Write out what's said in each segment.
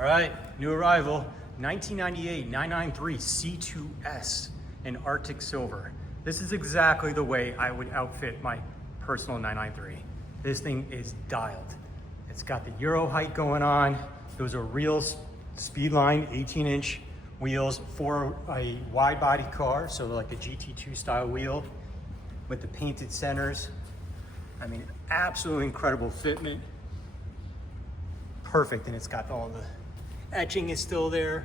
All right, new arrival, 1998 993 C2S in Arctic Silver. This is exactly the way I would outfit my personal 993. This thing is dialed. It's got the Euro height going on. Those are real Speedline 18-inch wheels for a wide body car, so like a GT2 style wheel with the painted centers. I mean, absolutely incredible fitment. Perfect, and it's got all the etching is still there.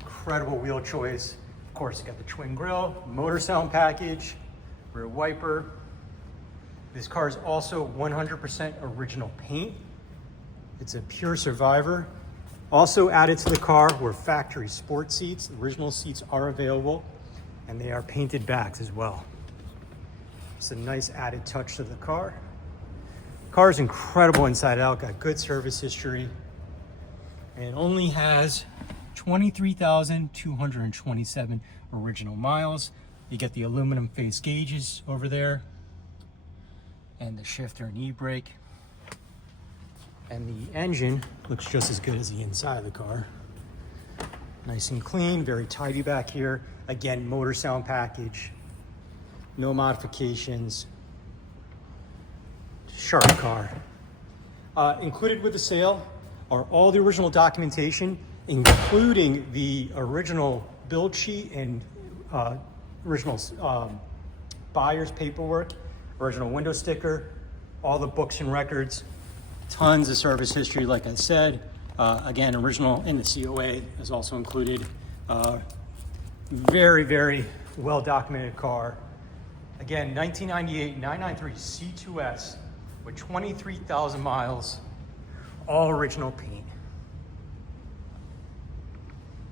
Incredible wheel choice. Of course, you got the twin grille, motor sound package, rear wiper. This car is also 100% original paint. It's a pure survivor. Also added to the car were factory sport seats. The original seats are available, and they are painted backs as well. It's a nice added touch to the car. Car is incredible inside out, got good service history, and it only has 23,227 original miles. You get the aluminum face gauges over there, and the shifter and e-brake. And the engine looks just as good as the inside of the car. Nice and clean, very tidy back here. Again, motor sound package, no modifications. Sharp car. Included with the sale are all the original documentation, including the original build sheet and original buyer's paperwork, original window sticker, all the books and records, tons of service history, like I said. Again, original in the COA is also included. Very, very well documented car. Again, 1998 993 C2S with 23,000 miles, all original paint.